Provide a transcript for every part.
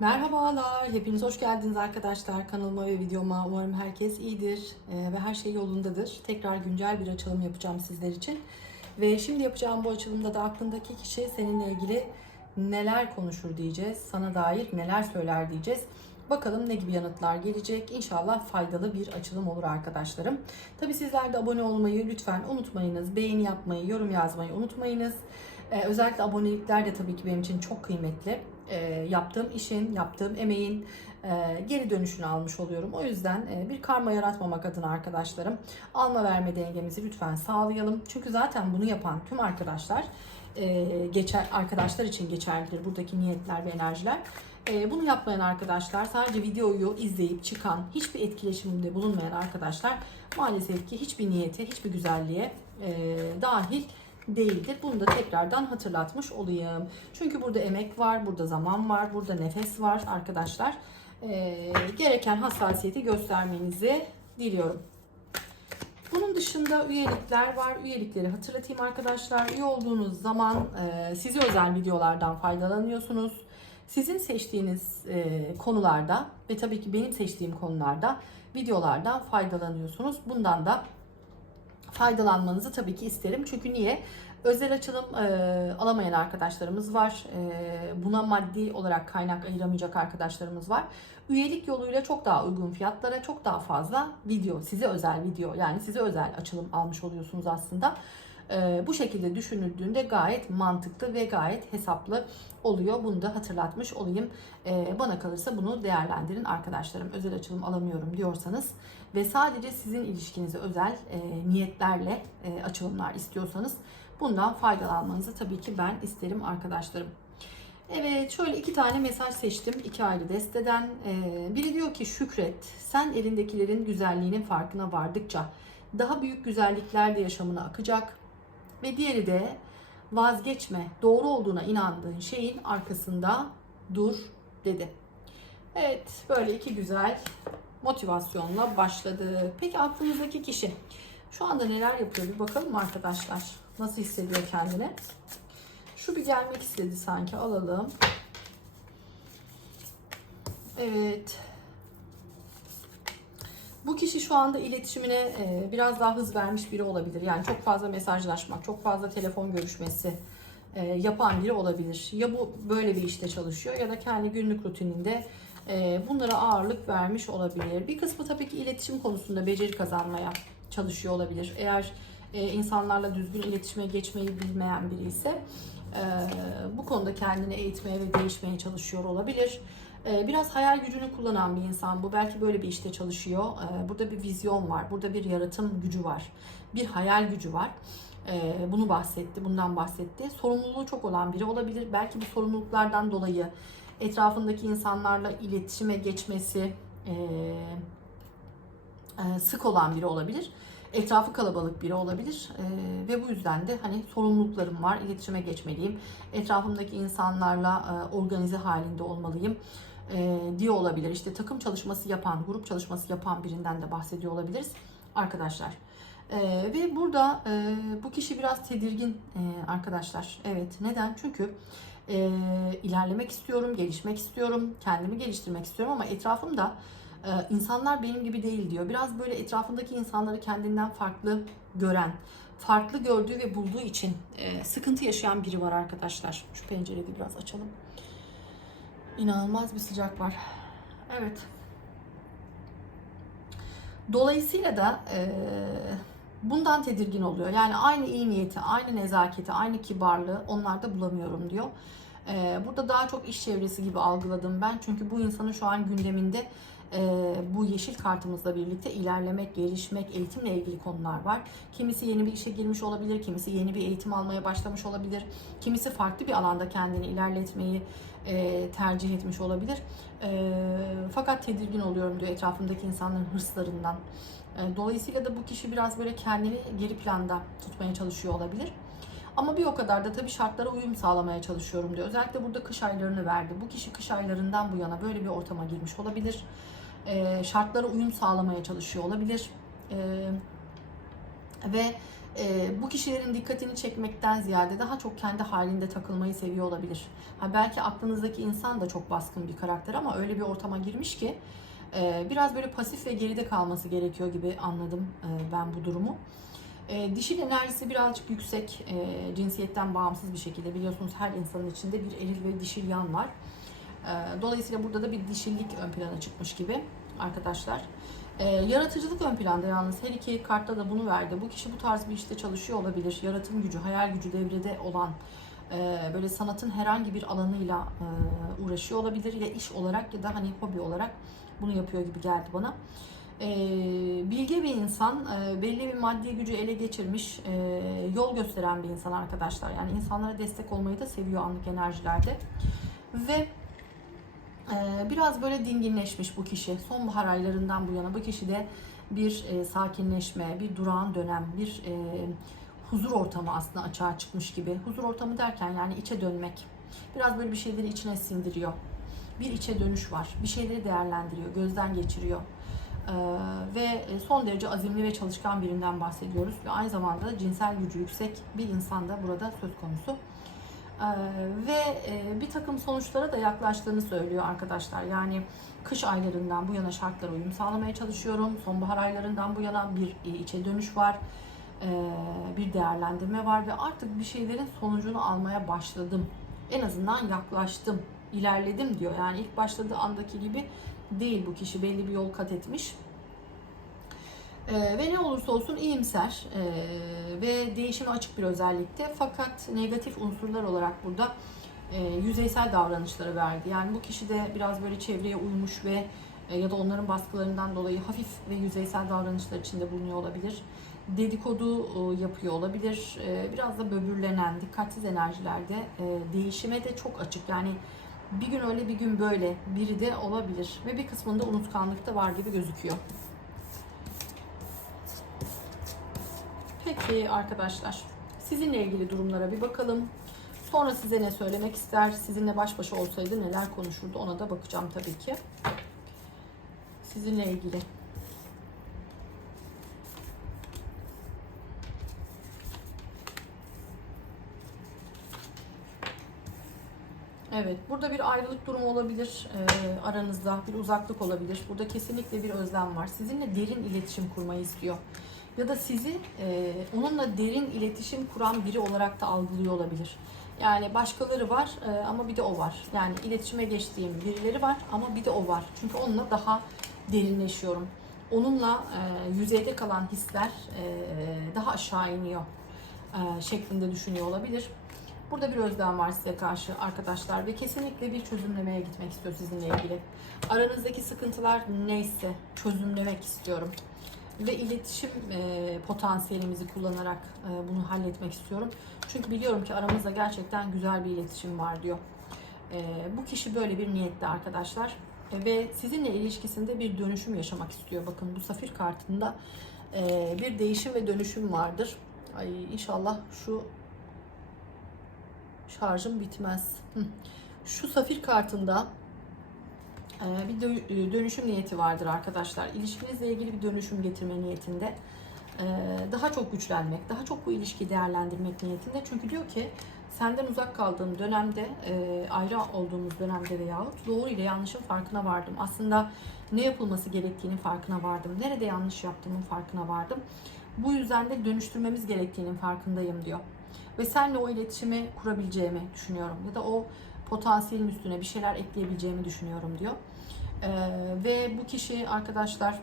Merhabalar, hepiniz hoş geldiniz arkadaşlar kanalıma ve videoma. Umarım herkes iyidir e, ve her şey yolundadır. Tekrar güncel bir açılım yapacağım sizler için. Ve şimdi yapacağım bu açılımda da aklındaki kişi seninle ilgili neler konuşur diyeceğiz. Sana dair neler söyler diyeceğiz. Bakalım ne gibi yanıtlar gelecek. İnşallah faydalı bir açılım olur arkadaşlarım. Tabi sizler de abone olmayı lütfen unutmayınız. Beğeni yapmayı, yorum yazmayı unutmayınız. Ee, özellikle abonelikler de tabii ki benim için çok kıymetli. Ee, yaptığım işin, yaptığım emeğin e, geri dönüşünü almış oluyorum. O yüzden e, bir karma yaratmamak adına arkadaşlarım alma verme dengemizi lütfen sağlayalım. Çünkü zaten bunu yapan tüm arkadaşlar e, geçer arkadaşlar için geçerlidir buradaki niyetler ve enerjiler. E, bunu yapmayan arkadaşlar sadece videoyu izleyip çıkan hiçbir etkileşimde bulunmayan arkadaşlar maalesef ki hiçbir niyete, hiçbir güzelliğe e, dahil değildir. Bunu da tekrardan hatırlatmış olayım. Çünkü burada emek var, burada zaman var, burada nefes var arkadaşlar. Ee, gereken hassasiyeti göstermenizi diliyorum. Bunun dışında üyelikler var. Üyelikleri hatırlatayım arkadaşlar. Üye olduğunuz zaman e, size özel videolardan faydalanıyorsunuz. Sizin seçtiğiniz e, konularda ve tabii ki benim seçtiğim konularda videolardan faydalanıyorsunuz. Bundan da faydalanmanızı tabii ki isterim. Çünkü niye? Özel açılım e, alamayan arkadaşlarımız var. E, buna maddi olarak kaynak ayıramayacak arkadaşlarımız var. Üyelik yoluyla çok daha uygun fiyatlara çok daha fazla video, size özel video yani size özel açılım almış oluyorsunuz aslında. E, bu şekilde düşünüldüğünde gayet mantıklı ve gayet hesaplı oluyor. Bunu da hatırlatmış olayım. E, bana kalırsa bunu değerlendirin arkadaşlarım. Özel açılım alamıyorum diyorsanız ve sadece sizin ilişkinize özel e, niyetlerle e, açılımlar istiyorsanız bundan faydalanmanızı tabii ki ben isterim arkadaşlarım. Evet şöyle iki tane mesaj seçtim iki ayrı desteden. Ee, biri diyor ki şükret sen elindekilerin güzelliğinin farkına vardıkça daha büyük güzellikler de yaşamına akacak. Ve diğeri de vazgeçme doğru olduğuna inandığın şeyin arkasında dur dedi. Evet böyle iki güzel motivasyonla başladı. Peki aklınızdaki kişi şu anda neler yapıyor bir bakalım arkadaşlar? Nasıl hissediyor kendini? Şu bir gelmek istedi sanki alalım. Evet. Bu kişi şu anda iletişimine e, biraz daha hız vermiş biri olabilir. Yani çok fazla mesajlaşmak, çok fazla telefon görüşmesi e, yapan biri olabilir. Ya bu böyle bir işte çalışıyor ya da kendi günlük rutininde e, bunlara ağırlık vermiş olabilir. Bir kısmı tabii ki iletişim konusunda beceri kazanmaya çalışıyor olabilir. Eğer insanlarla düzgün iletişime geçmeyi bilmeyen biri ise bu konuda kendini eğitmeye ve değişmeye çalışıyor olabilir. Biraz hayal gücünü kullanan bir insan bu. Belki böyle bir işte çalışıyor. Burada bir vizyon var. Burada bir yaratım gücü var. Bir hayal gücü var. Bunu bahsetti, bundan bahsetti. Sorumluluğu çok olan biri olabilir. Belki bu sorumluluklardan dolayı etrafındaki insanlarla iletişime geçmesi sık olan biri olabilir etrafı kalabalık biri olabilir ee, ve bu yüzden de hani sorumluluklarım var, iletişime geçmeliyim, etrafımdaki insanlarla e, organize halinde olmalıyım e, diyor olabilir. İşte takım çalışması yapan, grup çalışması yapan birinden de bahsediyor olabiliriz arkadaşlar. E, ve burada e, bu kişi biraz tedirgin e, arkadaşlar. Evet, neden? Çünkü e, ilerlemek istiyorum, gelişmek istiyorum, kendimi geliştirmek istiyorum ama etrafımda insanlar benim gibi değil diyor. Biraz böyle etrafındaki insanları kendinden farklı gören, farklı gördüğü ve bulduğu için e, sıkıntı yaşayan biri var arkadaşlar. Şu pencereyi biraz açalım. İnanılmaz bir sıcak var. Evet. Dolayısıyla da e, bundan tedirgin oluyor. Yani aynı iyi niyeti, aynı nezaketi, aynı kibarlığı onlarda bulamıyorum diyor. E, burada daha çok iş çevresi gibi algıladım ben. Çünkü bu insanın şu an gündeminde e, bu yeşil kartımızla birlikte ilerlemek, gelişmek, eğitimle ilgili konular var. Kimisi yeni bir işe girmiş olabilir, kimisi yeni bir eğitim almaya başlamış olabilir, kimisi farklı bir alanda kendini ilerletmeyi e, tercih etmiş olabilir. E, fakat tedirgin oluyorum diyor etrafımdaki insanların hırslarından. E, dolayısıyla da bu kişi biraz böyle kendini geri planda tutmaya çalışıyor olabilir. Ama bir o kadar da tabii şartlara uyum sağlamaya çalışıyorum diyor. Özellikle burada kış aylarını verdi. Bu kişi kış aylarından bu yana böyle bir ortama girmiş olabilir e, şartlara uyum sağlamaya çalışıyor olabilir. E, ve e, bu kişilerin dikkatini çekmekten ziyade daha çok kendi halinde takılmayı seviyor olabilir. Ha, belki aklınızdaki insan da çok baskın bir karakter ama öyle bir ortama girmiş ki e, biraz böyle pasif ve geride kalması gerekiyor gibi anladım e, ben bu durumu. E, dişil enerjisi birazcık yüksek, e, cinsiyetten bağımsız bir şekilde biliyorsunuz her insanın içinde bir eril ve dişil yan var. E, dolayısıyla burada da bir dişillik ön plana çıkmış gibi arkadaşlar. E, yaratıcılık ön planda yalnız her iki kartta da bunu verdi. Bu kişi bu tarz bir işte çalışıyor olabilir. Yaratım gücü, hayal gücü devrede olan e, böyle sanatın herhangi bir alanıyla e, uğraşıyor olabilir. Ya iş olarak ya da hani hobi olarak bunu yapıyor gibi geldi bana. E, bilge bir insan, e, belli bir maddi gücü ele geçirmiş, e, yol gösteren bir insan arkadaşlar. Yani insanlara destek olmayı da seviyor anlık enerjilerde. Ve ee, biraz böyle dinginleşmiş bu kişi. Sonbahar aylarından bu yana bu kişide bir e, sakinleşme, bir durağan dönem, bir e, huzur ortamı aslında açığa çıkmış gibi. Huzur ortamı derken yani içe dönmek. Biraz böyle bir şeyleri içine sindiriyor. Bir içe dönüş var. Bir şeyleri değerlendiriyor, gözden geçiriyor. Ee, ve son derece azimli ve çalışkan birinden bahsediyoruz. Ve aynı zamanda cinsel gücü yüksek bir insan da burada söz konusu. Ee, ve e, bir takım sonuçlara da yaklaştığını söylüyor arkadaşlar. Yani kış aylarından bu yana şartlara uyum sağlamaya çalışıyorum. Sonbahar aylarından bu yana bir içe dönüş var. Ee, bir değerlendirme var ve artık bir şeylerin sonucunu almaya başladım. En azından yaklaştım, ilerledim diyor. Yani ilk başladığı andaki gibi değil bu kişi belli bir yol kat etmiş. Ee, ve ne olursa olsun iyimser e, ve değişime açık bir özellikte. Fakat negatif unsurlar olarak burada e, yüzeysel davranışları verdi. Yani bu kişi de biraz böyle çevreye uymuş ve e, ya da onların baskılarından dolayı hafif ve yüzeysel davranışlar içinde bulunuyor olabilir. Dedikodu e, yapıyor olabilir. E, biraz da böbürlenen, dikkatsiz enerjilerde e, değişime de çok açık. Yani bir gün öyle bir gün böyle biri de olabilir. Ve bir kısmında unutkanlık da var gibi gözüküyor. Peki arkadaşlar, sizinle ilgili durumlara bir bakalım. Sonra size ne söylemek ister, sizinle baş başa olsaydı neler konuşurdu ona da bakacağım tabii ki. Sizinle ilgili. Evet, burada bir ayrılık durumu olabilir e, aranızda, bir uzaklık olabilir. Burada kesinlikle bir özlem var. Sizinle derin iletişim kurmayı istiyor ya da sizi e, onunla derin iletişim kuran biri olarak da algılıyor olabilir. Yani başkaları var e, ama bir de o var. Yani iletişime geçtiğim birileri var ama bir de o var. Çünkü onunla daha derinleşiyorum. Onunla e, yüzeyde kalan hisler e, daha aşağı iniyor e, şeklinde düşünüyor olabilir. Burada bir özlem var size karşı arkadaşlar ve kesinlikle bir çözümlemeye gitmek istiyor sizinle ilgili. Aranızdaki sıkıntılar neyse çözümlemek istiyorum ve iletişim e, potansiyelimizi kullanarak e, bunu halletmek istiyorum. Çünkü biliyorum ki aramızda gerçekten güzel bir iletişim var diyor. E, bu kişi böyle bir niyette arkadaşlar e, ve sizinle ilişkisinde bir dönüşüm yaşamak istiyor. Bakın bu safir kartında e, bir değişim ve dönüşüm vardır. Ay inşallah şu şarjım bitmez. Şu safir kartında bir e, dönüşüm niyeti vardır arkadaşlar. İlişkinizle ilgili bir dönüşüm getirme niyetinde. Ee, daha çok güçlenmek, daha çok bu ilişkiyi değerlendirmek niyetinde. Çünkü diyor ki senden uzak kaldığım dönemde, e, ayrı olduğumuz dönemde veyahut doğru ile yanlışın farkına vardım. Aslında ne yapılması gerektiğinin farkına vardım. Nerede yanlış yaptığımın farkına vardım. Bu yüzden de dönüştürmemiz gerektiğinin farkındayım diyor. Ve senle o iletişimi kurabileceğimi düşünüyorum. Ya da o potansiyelin üstüne bir şeyler ekleyebileceğimi düşünüyorum diyor. Ee, ve bu kişi arkadaşlar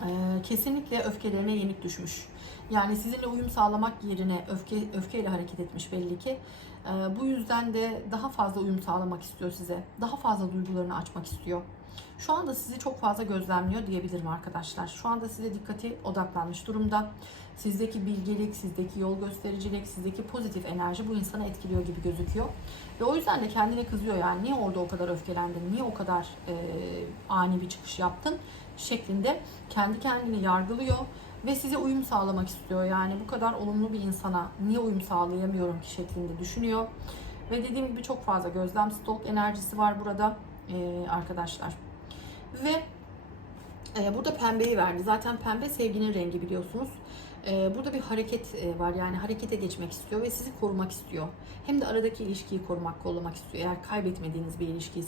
e, kesinlikle öfkelerine yenik düşmüş. Yani sizinle uyum sağlamak yerine öfke öfkeyle hareket etmiş belli ki. Ee, bu yüzden de daha fazla uyum sağlamak istiyor size. Daha fazla duygularını açmak istiyor. Şu anda sizi çok fazla gözlemliyor diyebilirim arkadaşlar. Şu anda size dikkati odaklanmış durumda. Sizdeki bilgelik, sizdeki yol göstericilik, sizdeki pozitif enerji bu insanı etkiliyor gibi gözüküyor. Ve o yüzden de kendine kızıyor yani niye orada o kadar öfkelendin, niye o kadar e, ani bir çıkış yaptın şeklinde kendi kendini yargılıyor ve size uyum sağlamak istiyor. Yani bu kadar olumlu bir insana niye uyum sağlayamıyorum ki şeklinde düşünüyor. Ve dediğim gibi çok fazla gözlem stalk enerjisi var burada e, arkadaşlar. Ve e, burada pembeyi verdi. Zaten pembe sevginin rengi biliyorsunuz. Ee, burada bir hareket e, var yani harekete geçmek istiyor ve sizi korumak istiyor. Hem de aradaki ilişkiyi korumak, kollamak istiyor. Eğer kaybetmediğiniz bir ilişki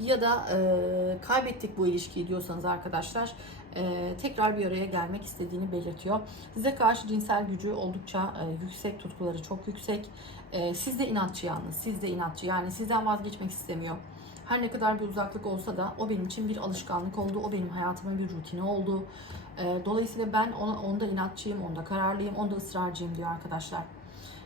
ya da e, kaybettik bu ilişkiyi diyorsanız arkadaşlar e, tekrar bir araya gelmek istediğini belirtiyor. Size karşı cinsel gücü oldukça e, yüksek, tutkuları çok yüksek. E, siz de inatçı yalnız, siz de inatçı yani sizden vazgeçmek istemiyor. Her ne kadar bir uzaklık olsa da o benim için bir alışkanlık oldu, o benim hayatımın bir rutini oldu. E, dolayısıyla ben ona, onda inatçıyım, onda kararlıyım, onda ısrarcıyım diyor arkadaşlar.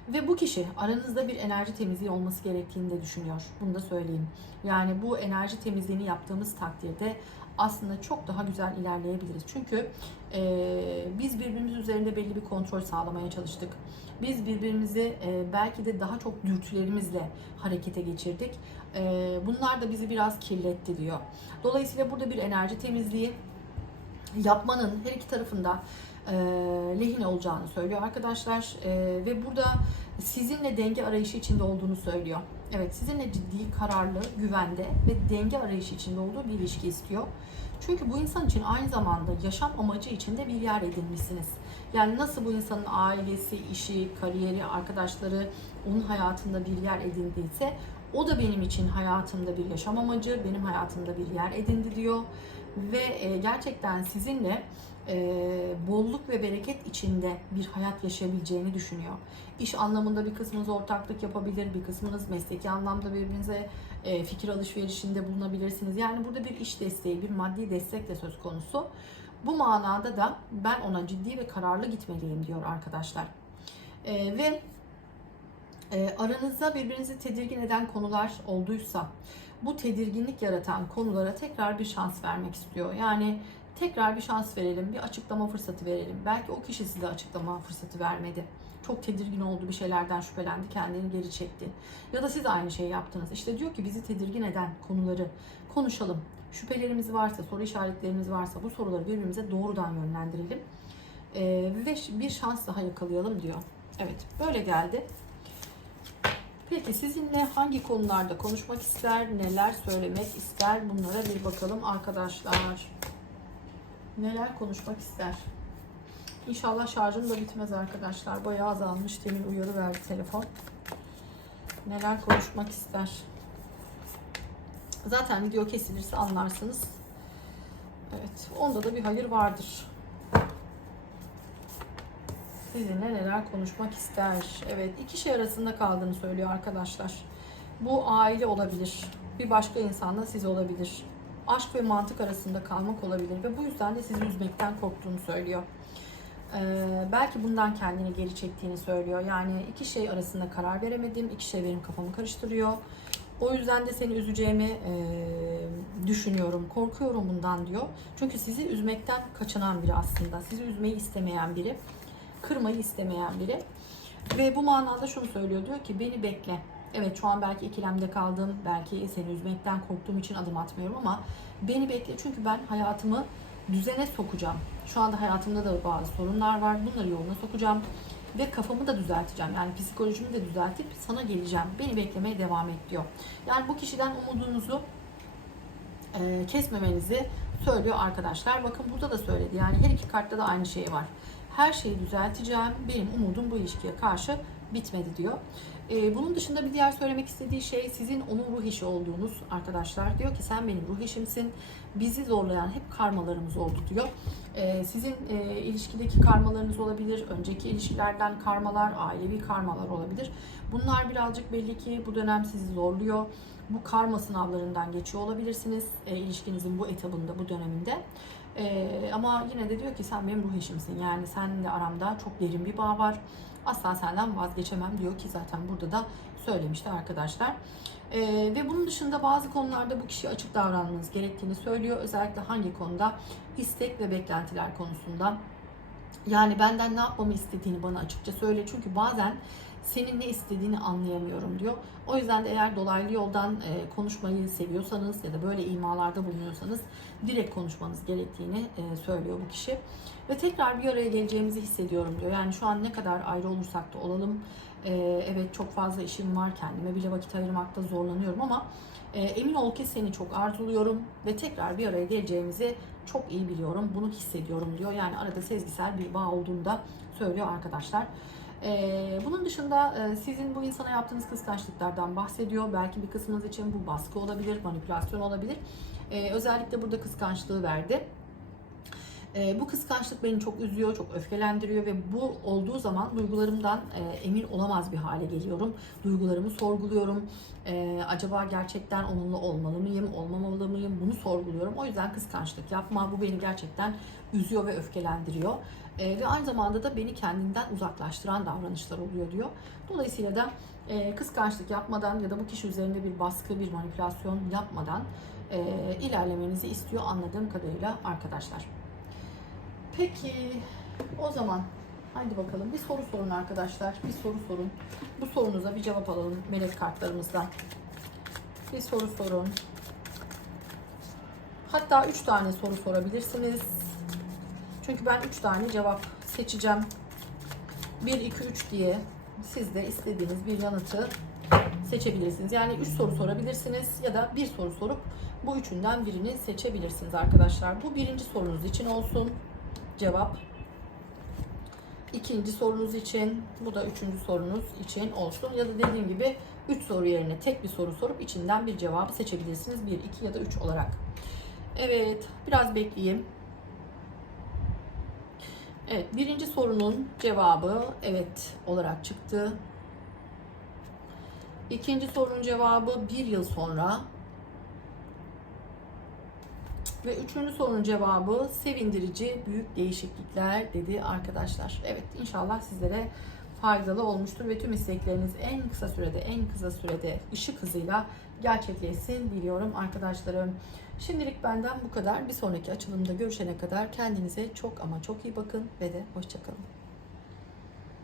Ve bu kişi aranızda bir enerji temizliği olması gerektiğini de düşünüyor. Bunu da söyleyeyim. Yani bu enerji temizliğini yaptığımız takdirde aslında çok daha güzel ilerleyebiliriz. Çünkü e, biz birbirimiz üzerinde belli bir kontrol sağlamaya çalıştık. Biz birbirimizi e, belki de daha çok dürtülerimizle harekete geçirdik. E, bunlar da bizi biraz kirletti diyor. Dolayısıyla burada bir enerji temizliği yapmanın her iki tarafında e, lehine olacağını söylüyor arkadaşlar. E, ve burada sizinle denge arayışı içinde olduğunu söylüyor. Evet sizinle ciddi, kararlı, güvende ve denge arayışı içinde olduğu bir ilişki istiyor. Çünkü bu insan için aynı zamanda yaşam amacı içinde bir yer edinmişsiniz. Yani nasıl bu insanın ailesi, işi, kariyeri, arkadaşları onun hayatında bir yer edindiyse o da benim için hayatımda bir yaşam amacı, benim hayatımda bir yer edindi diyor. Ve e, gerçekten sizinle bolluk ve bereket içinde bir hayat yaşayabileceğini düşünüyor. İş anlamında bir kısmınız ortaklık yapabilir, bir kısmınız mesleki anlamda birbirinize e, fikir alışverişinde bulunabilirsiniz. Yani burada bir iş desteği, bir maddi destek de söz konusu. Bu manada da ben ona ciddi ve kararlı gitmeliyim diyor arkadaşlar. E, ve e, aranızda birbirinizi tedirgin eden konular olduysa bu tedirginlik yaratan konulara tekrar bir şans vermek istiyor. Yani tekrar bir şans verelim, bir açıklama fırsatı verelim. Belki o kişi size açıklama fırsatı vermedi. Çok tedirgin oldu, bir şeylerden şüphelendi, kendini geri çekti. Ya da siz aynı şeyi yaptınız. İşte diyor ki bizi tedirgin eden konuları konuşalım. Şüphelerimiz varsa, soru işaretlerimiz varsa bu soruları birbirimize doğrudan yönlendirelim. Ee, ve bir şans daha yakalayalım diyor. Evet, böyle geldi. Peki sizinle hangi konularda konuşmak ister, neler söylemek ister bunlara bir bakalım arkadaşlar. Neler konuşmak ister? İnşallah şarjım da bitmez arkadaşlar. Bayağı azalmış. Demin uyarı verdi telefon. Neler konuşmak ister? Zaten video kesilirse anlarsınız. Evet. Onda da bir hayır vardır. Sizinle neler konuşmak ister? Evet. iki şey arasında kaldığını söylüyor arkadaşlar. Bu aile olabilir. Bir başka insanla siz olabilir. Aşk ve mantık arasında kalmak olabilir. Ve bu yüzden de sizi üzmekten korktuğunu söylüyor. Ee, belki bundan kendini geri çektiğini söylüyor. Yani iki şey arasında karar veremedim. İki şey benim kafamı karıştırıyor. O yüzden de seni üzeceğimi e, düşünüyorum. Korkuyorum bundan diyor. Çünkü sizi üzmekten kaçınan biri aslında. Sizi üzmeyi istemeyen biri. Kırmayı istemeyen biri. Ve bu manada şunu söylüyor. Diyor ki beni bekle. Evet şu an belki ikilemde kaldım. Belki seni üzmekten korktuğum için adım atmıyorum ama beni bekle. Çünkü ben hayatımı düzene sokacağım. Şu anda hayatımda da bazı sorunlar var. Bunları yoluna sokacağım. Ve kafamı da düzelteceğim. Yani psikolojimi de düzeltip sana geleceğim. Beni beklemeye devam et diyor. Yani bu kişiden umudunuzu e, kesmemenizi söylüyor arkadaşlar. Bakın burada da söyledi. Yani her iki kartta da aynı şey var. Her şeyi düzelteceğim. Benim umudum bu ilişkiye karşı bitmedi diyor. Ee, bunun dışında bir diğer söylemek istediği şey sizin onun ruh eşi olduğunuz arkadaşlar. Diyor ki sen benim ruh eşimsin. Bizi zorlayan hep karmalarımız oldu diyor. Ee, sizin e, ilişkideki karmalarınız olabilir. Önceki ilişkilerden karmalar, ailevi karmalar olabilir. Bunlar birazcık belli ki bu dönem sizi zorluyor. Bu karma sınavlarından geçiyor olabilirsiniz. E, ilişkinizin bu etabında, bu döneminde. Ee, ama yine de diyor ki sen benim ruh eşimsin. Yani seninle aramda çok derin bir bağ var. Asla senden vazgeçemem diyor ki zaten burada da söylemişti arkadaşlar. Ee, ve bunun dışında bazı konularda bu kişiye açık davranmanız gerektiğini söylüyor. Özellikle hangi konuda? İstek ve beklentiler konusunda. Yani benden ne yapmamı istediğini bana açıkça söyle. Çünkü bazen senin ne istediğini anlayamıyorum diyor. O yüzden de eğer dolaylı yoldan e, konuşmayı seviyorsanız ya da böyle imalarda bulunuyorsanız direkt konuşmanız gerektiğini e, söylüyor bu kişi. Ve tekrar bir araya geleceğimizi hissediyorum diyor. Yani şu an ne kadar ayrı olursak da olalım Ee, evet çok fazla işim var kendime bile vakit ayırmakta zorlanıyorum ama e, emin ol ki seni çok arzuluyorum ve tekrar bir araya geleceğimizi çok iyi biliyorum. Bunu hissediyorum diyor. Yani arada sezgisel bir bağ olduğunu da söylüyor arkadaşlar. Ee, bunun dışında e, sizin bu insana yaptığınız kıskançlıklardan bahsediyor. Belki bir kısmınız için bu baskı olabilir, manipülasyon olabilir. Ee, özellikle burada kıskançlığı verdi. Ee, bu kıskançlık beni çok üzüyor, çok öfkelendiriyor ve bu olduğu zaman duygularımdan e, emin olamaz bir hale geliyorum. Duygularımı sorguluyorum. Ee, acaba gerçekten onunla olmalı mıyım, olmamalı mıyım bunu sorguluyorum. O yüzden kıskançlık yapma. Bu beni gerçekten üzüyor ve öfkelendiriyor. Ee, ve aynı zamanda da beni kendinden uzaklaştıran davranışlar oluyor diyor. Dolayısıyla da e, kıskançlık yapmadan ya da bu kişi üzerinde bir baskı, bir manipülasyon yapmadan e, ilerlemenizi istiyor anladığım kadarıyla arkadaşlar. Peki o zaman haydi bakalım bir soru sorun arkadaşlar. Bir soru sorun. Bu sorunuza bir cevap alalım melek kartlarımızdan. Bir soru sorun. Hatta 3 tane soru sorabilirsiniz. Çünkü ben 3 tane cevap seçeceğim. 1, 2, 3 diye siz de istediğiniz bir yanıtı seçebilirsiniz. Yani 3 soru sorabilirsiniz ya da bir soru sorup bu üçünden birini seçebilirsiniz arkadaşlar. Bu birinci sorunuz için olsun cevap. İkinci sorunuz için, bu da üçüncü sorunuz için olsun. Ya da dediğim gibi 3 soru yerine tek bir soru sorup içinden bir cevabı seçebilirsiniz. 1, 2 ya da 3 olarak. Evet, biraz bekleyeyim. Evet, birinci sorunun cevabı evet olarak çıktı. İkinci sorunun cevabı bir yıl sonra. Ve üçüncü sorunun cevabı sevindirici büyük değişiklikler dedi arkadaşlar. Evet inşallah sizlere faydalı olmuştur ve tüm istekleriniz en kısa sürede en kısa sürede ışık hızıyla gerçekleşsin diliyorum arkadaşlarım. Şimdilik benden bu kadar. Bir sonraki açılımda görüşene kadar kendinize çok ama çok iyi bakın ve de hoşçakalın.